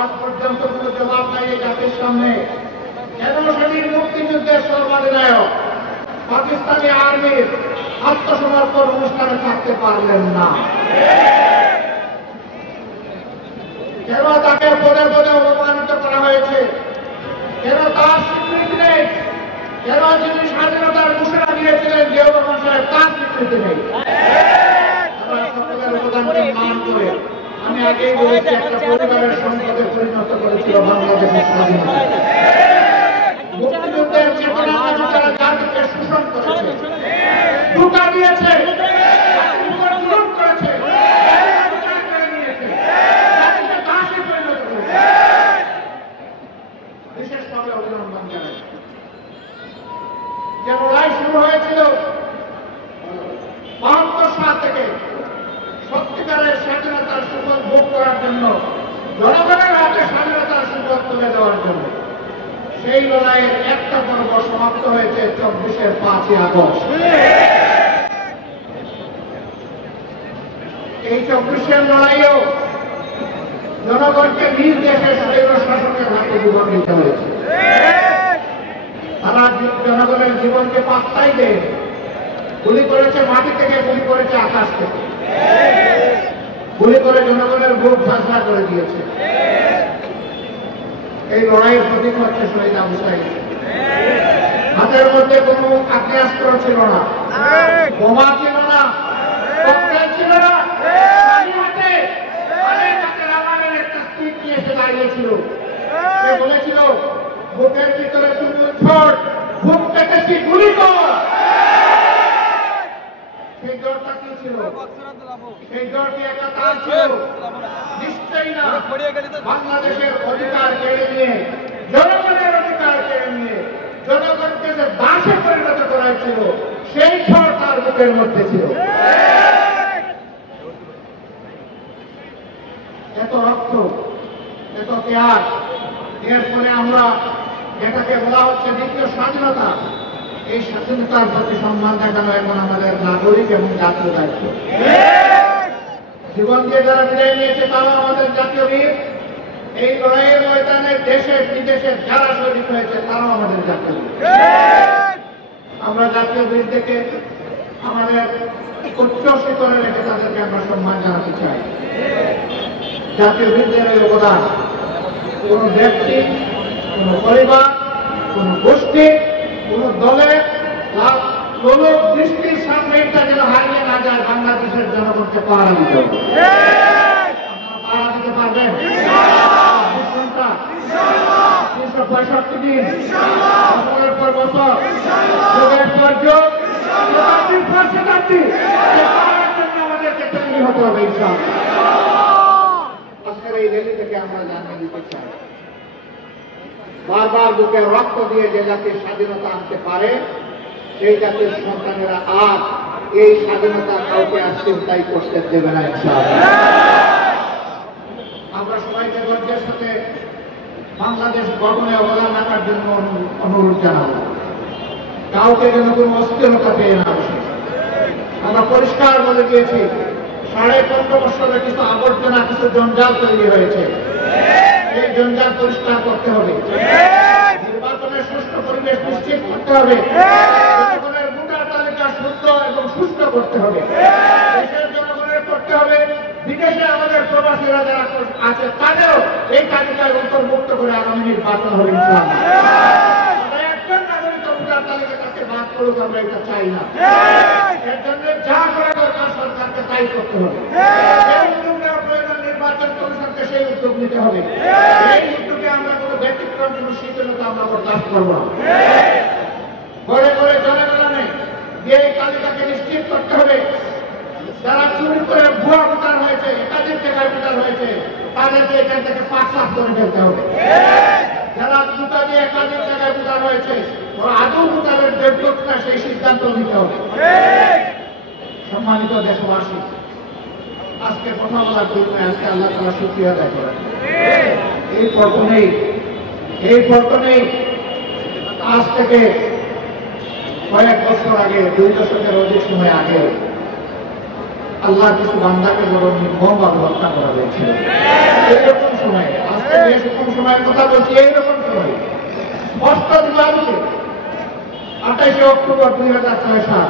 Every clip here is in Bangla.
আজ পর্যন্ত কোনো জবাব নাই এই জাতির সামনে। কেন সেদিন মুক্তিযুদ্ধের সর্বাধিনায়ক পাকিস্তানি আর্মির আত্মসমর্পণ অনুষ্ঠানে থাকতে পারলেন না? কেন তাকে পদে পদে অপমানিত করা হয়েছে? কেন তার স্বীকৃতি নেই? কেন যিনি স্বাধীনতার ঘোষণা দিয়েছিলেন জিয়াউর রহমান সাহেব, তার স্বীকৃতি নেই? সকলের অবদানকে মান করে আমি আগেই বলেছি, একটা পরিবারের সম্পদে পরিণত করেছিল বাংলাদেশের স্বাধীনতা। মুক্তিযুদ্ধের চেতনা যারা জাতিকে শোষণ করেছে, ধোঁকা দিয়েছে, জুলুম করেছে, বিশেষভাবে অভিনন্দন জানাই। যে লড়াই শুরু হয়েছিল ৭২ সাল থেকে সত্যিকারের স্বাধীনতার সুফল ভোগ করার জন্য, জনগণের হাতে স্বাধীনতার সুফল তুলে দেওয়ার জন্য, সেই লড়াইয়ের একটা পর্ব সমাপ্ত হয়েছে ২৪-এর ৫ই আগস্ট। এই ২৪-এর লড়াইয়েও জনগণকে নিজ দেশের স্বৈর শাসনের হাতে জীবন দিতে হয়েছে। তারা জনগণের জীবনকে পাত্তাই দেয়। গুলি করেছে মাটি থেকে, গুলি করেছে আকাশ থেকে, গুলি করে জনগণের বুক ঝাঁঝরা করে দিয়েছে। এই লড়াইয়ের প্রতীক হচ্ছে শহীদ আবু সাঈদ। হাতের মধ্যে কোনো আগ্নেয়াস্ত্র ছিল না, বোমা ছিল না, ককটেল ছিল না, একটা স্টিক নিয়ে এসে দাঁড়িয়েছিল। সে বলেছিল, বুকের ভিতরে তুমি ছোট, বুক পেতেছি, গুলি কর। সেই জ্বরটা কি ছিল? সেই জ্বরটি একটা তার ছিল? নিশ্চয়ই না। বাংলাদেশের অধিকার কেড়ে নিয়ে, জনগণের অধিকার কেড়ে নিয়ে, জনগণকে যে দাসে পরিণত করা ছিল, সেই ঝড় তার বুকের মধ্যে ছিল। এত রক্ত, এত ত্যাগ, এরপরে আমরা যেটাকে বলা হচ্ছে দ্বিতীয় স্বাধীনতা, এই স্বাধীনতার প্রতি সম্মান দেখানো এখন আমাদের নাগরিক এবং জাতীয় দায়িত্ব। জীবন দিয়ে যারা বিদায় নিয়েছে তারা আমাদের জাতীয় বীর। এই লড়াইয়ের ময়দানে দেশে বিদেশে যারা শহীদ হয়েছে তারাও আমাদের জাতীয় বীর। আমরা জাতীয় বীর দেখে আমাদের উচ্চ শিখরে রেখে তাদেরকে আমরা সম্মান জানাতে চাই। জাতীয় বীরদের এই অবদান কোন ব্যক্তি, কোন পরিবার, কোন গোষ্ঠী, কোন দলের লোক দৃষ্টির সামনে এটা যেন হারিয়ে না যায়। বাংলাদেশের জনগণকে পাহারা দিতে হবে। পাহারা দিতে পারবেন? ৩৬৫ দিন, বছরের পর বছর, যুগের পর যুগ, শতাব্দীর পর শতাব্দী, আমাদেরকে তৈরি হতে হবে ইনশাআল্লাহ। আজকের এই র্যালি থেকে আমরা জানিয়ে দিতে চাই, বারবার বুকে রক্ত দিয়ে যে জাতির স্বাধীনতা আনতে পারে, সেই জাতির সন্তানেরা আর এই স্বাধীনতা কাউকে আর চিন্তাই করতে দেবে না ইনশাআল্লাহ। আমরা সবাইকে ধৈর্যের সাথে বাংলাদেশ গঠনে অবদান রাখার জন্য অনুরোধ জানাবো। কাউকে যেন কোনো অস্থিরতা পেয়ে না আসে। আমরা পরিষ্কার বলে দিয়েছি, ১৫.৫ বছরের কিছু আবর্জনা, কিছু জঞ্জাল তৈরি হয়েছে। এই জঞ্জাল পরিষ্কার করতে হবে। নির্বাচনের সুষ্ঠু পরিবেশ নিশ্চিত করতে হবে। জনগণের ভোটার তালিকা শুদ্ধ এবং সুস্থ করতে হবে। দেশের জনগণের করতে হবে। বিদেশে আমাদের প্রবাসীরা যারা আছে তাদেরও এই তালিকায় অন্তর্ভুক্ত করে আগামী নির্বাচন হবে ইনশাআল্লাহ। একজন নাগরিক ভোটার তালিকা তাকে বাদ করুক, আমরা এটা চাই না। এর জন্য যা করা দরকার সরকারকে তাই করতে হবে। নির্বাচন কমিশনকে সেই উদ্যোগ নিতে হবে। এই উদ্যোগে আমরা কোনো ব্যতিক্রম, কোনো শীতলতা আমরা বরদাস্ত করব না। ঘরে ঘরে জনগণে গিয়ে এই তালিকাকে নিশ্চিত করতে হবে। যারা চুরি করে ভুয়া ভোটার হয়েছে, একাধিক জায়গায় ভোটার হয়েছে, তাদেরকে এখান থেকে পাক সাফ করে ফেলতে হবে। যারা জুতা দিয়ে একাধিক জায়গায় ভোটার হয়েছে, ওরা আদৌ ভোটারের যোগ্য কিনা সেই সিদ্ধান্ত নিতে হবে। সম্মানিত দেশবাসী, আজকে কথা বলার জন্য আজকে আল্লাহ তাআলা শুকরিয়া আদায় করেন। এই পল্টনেই আজ থেকে কয়েক বছর আগে, ২ দশকের অধিক সময় আগে আল্লাহ কিছু বান্দাকে বড় নির্মমভাবে হত্যা করা হয়েছিল। এরকম সময় আজকে সময়ের কথা বলছি, এইরকম সময় স্পষ্ট দিবালিতে 28 অক্টোবর 2006 সাল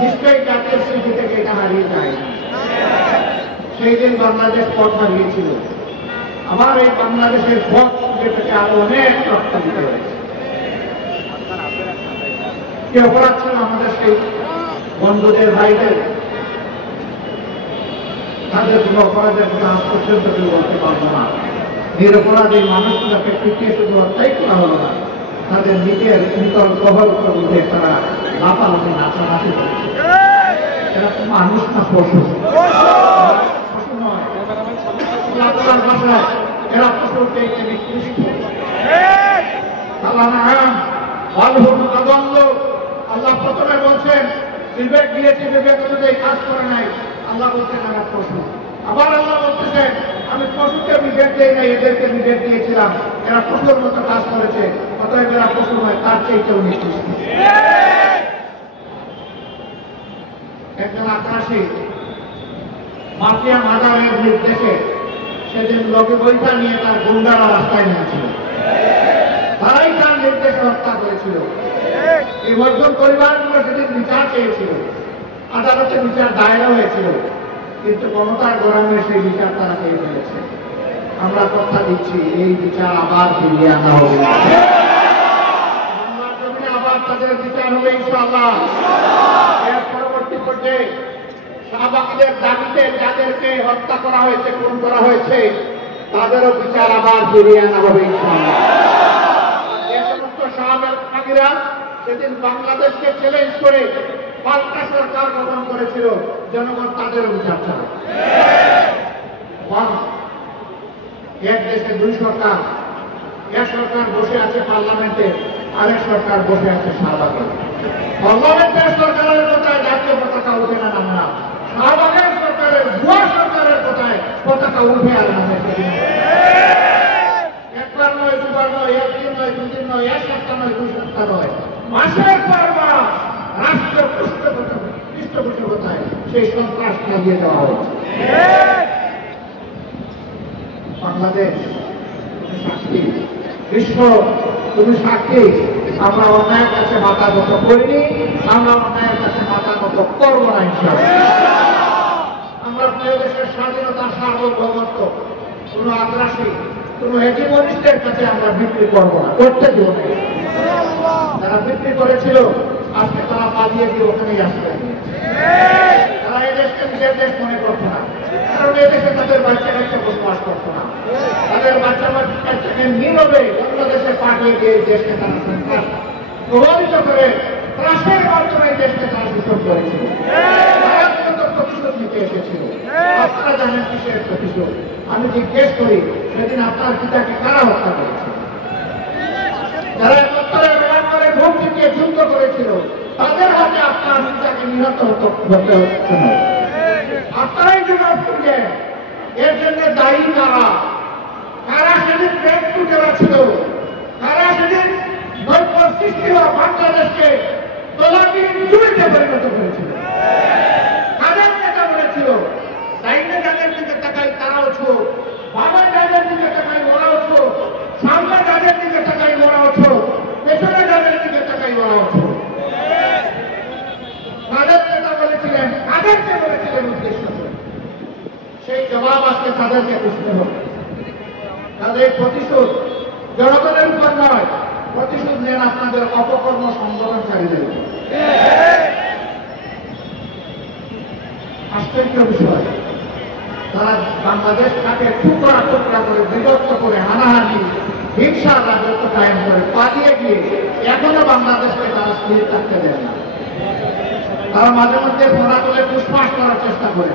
নিশ্চয়ই জাতীয় স্মৃতি থেকে এটা হারিয়ে যায়। সেই দিন বাংলাদেশ পথ হারিয়েছিল। আবার এই বাংলাদেশের পথ যেটাকে আরো অনেক রক্ষা দিতে হয়েছে। কি অপরাধ ছিল আমাদের সেই বন্ধুদের ভাইদের? তাদের কোনো অপরাধের কথা আজ পর্যন্ত কেউ বলতে পারবো না। নিরপরাধী মানুষগুলোকে পিটিয়ে শুধু হত্যাই করা হলো না, তাদের নিজের নিতল প্রভাব উঠে তারা লাফালাফি নাচানাচি করেছে। এরা মানুষ না পশু, পশু নয়। ভাষায় এরা পশুর থেকে নিকৃষ্ট। আল্লাহ প্রথমে বলছেন বিবেক দিয়েছে, বিবেক অনুযায়ী কাজ করে নাই। আল্লাহ বলছেন এরা পশু। আবার আল্লাহ বলতেছেন আমি পশুকে বিবেক দিই নাই, এদেরকে বিবেক দিয়েছিলাম, এরা পশুর মতো কাজ করেছে, অতএব এরা পশু নয়, তার চাইতেও নিকৃষ্ট। একজন আকাশী মাফিয়া মাদারের নির্দেশে সেদিন লোকে বইটা নিয়ে তার গুন্ডারা রাস্তায় নেমেছিল। তারাই তার নির্দেশে হত্যা করেছিল। এই মধ্যম পরিবারগুলো সেদিন বিচার চেয়েছিল, আদালতে বিচার দায়েরও হয়েছিল, কিন্তু ক্ষমতার গরমে সেই বিচার তারা পেয়ে ফেলেছে। আমরা কথা দিচ্ছি এই বিচার আবার ফিরিয়ে আনা হবে, বাংলার জমিনে আবার তাদের বিচার হবে ইনশাআল্লাহ। এর পরবর্তী পর্যায়ে শাহবাগীদের দাবিতে যাদেরকে হত্যা করা হয়েছে, খুন করা হয়েছে, তাদেরও বিচার আবার ফিরিয়ে আনা হবে ইনশাআল্লাহ। যে সমস্ত শাহবাগীরা সেদিন বাংলাদেশকে চ্যালেঞ্জ করে পাল্টা সরকার গঠন করেছিল, জনগণ তাদেরও বিচার চায়। এক দেশে দুই সরকার, এক সরকার বসে আছে পার্লামেন্টে, আরেক সরকার বসে আছে শাহবাগে। পার্লামেন্টের সরকারের কোথায় জাতীয় পতাকা উঠে না নামে না, শাহবাগের সরকারের ভুয়া সরকারের কোথায় পতাকা উঠে আর নামে। একবার নয়, দুবার নয়, একদিন নয়, দুদিন নয়, এক সপ্তাহ নয়, দুই সপ্তাহ নয়, মাসের পর মাস রাষ্ট্র পৃষ্ঠপোষকতায় সেই সন্ত্রাস চালিয়ে দেওয়া হয়েছে। বাংলাদেশ সাক্ষী, বিশ্ব তুমি সাক্ষী। আমরা অন্যায়ের কাছে মাথা নত করিনি, আমরা অন্যায়ের কাছে মাথা নত করবো না ইনশাআল্লাহ। আমরা প্রিয় দেশের স্বাধীনতা, সার্বভৌমত্ব কোন আগ্রাসী, কোন হেজিমনিস্টের কাছে আমরা বিক্রি করবো না, করতে দিব না। যারা বিক্রি করেছিল আজকে তারা পালিয়ে দিয়ে ওখানেই আসবে। তারা এদেশকে নিজের দেশ মনে করতো না, কারণ এদেশে তাদের বাচ্চা কাচ্চা বসবাস করতো না। তাদের বাচ্চা কাচ্চাকে নীরবে বাংলাদেশে পাঠিয়ে দিয়ে দেশকে তারা সন্ত্রাস প্রভাবিত করে ত্রাসের মাধ্যমে দেশকে তারা শোষণ করেছিল। প্রতিশোধ নিতে এসেছিল। আপনারা জানেন কিসের প্রতিশোধ? আমি জিজ্ঞেস করি সেদিন আপনার পিতাকে কারা হত্যা করেছে? যারা একাত্তরে লড়াই করে ভোট জিতিয়ে যুদ্ধ করেছিল, তাদের হাতে আপনার পিতাকে নিহত হতে হচ্ছে না। আপনারাই জবাব করবেন এর জন্য দায়ী কারা? কারা সেদিন ব্রেক টুটে ছিল? কারা সেদিন নৈক্য সৃষ্টি হওয়া বাংলাদেশকে গোলামীর চুরিতে পরিণত করেছিল? কাদের নেতা বলেছিল ডাইনে যাদের দিকে তাকাই তারাও ছোট, বাবা যাদের দিকে তাকাই ওরাও ছোট, সামনে যাদের দিকে তাকাই ওরাও ছোট, পেছনে যাদের দিকে তাকাই ওরাও ছোট। কাদের নেতা বলেছিলেন, কাদেরকে বলেছিলেন উদ্দেশ্য? সেই জবাব আজকে তাদেরকে বুঝতে হবে। তাদের প্রতিশোধ জনগণের উপর নয়, প্রতিশোধ নেন আপনাদের অপকর্ম সংগঠনকারীদের। আশ্চর্য বিষয়, তারা বাংলাদেশটাকে টুকরা টুকরা করে বিভক্ত করে হানাহানি হিংসার রাজত্ব কায়েম করে পালিয়ে গিয়ে এখনো বাংলাদেশকে তারা স্থির থাকতে দেয় না। তারা মাঝে মধ্যে ফোনা তুলে পুষ্পাস করার চেষ্টা করে।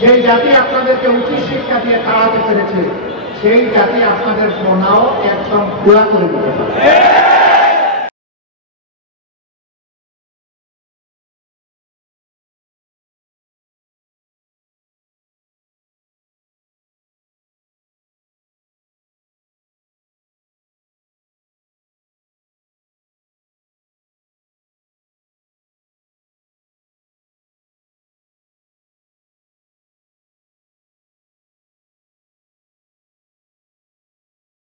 যেই জাতি আপনাদেরকে উচিত শিক্ষা দিয়ে তাড়াতে পেরেছে, সেই জাতি আপনাদের ফোনাও একদম খোলা করে দিতে পারে।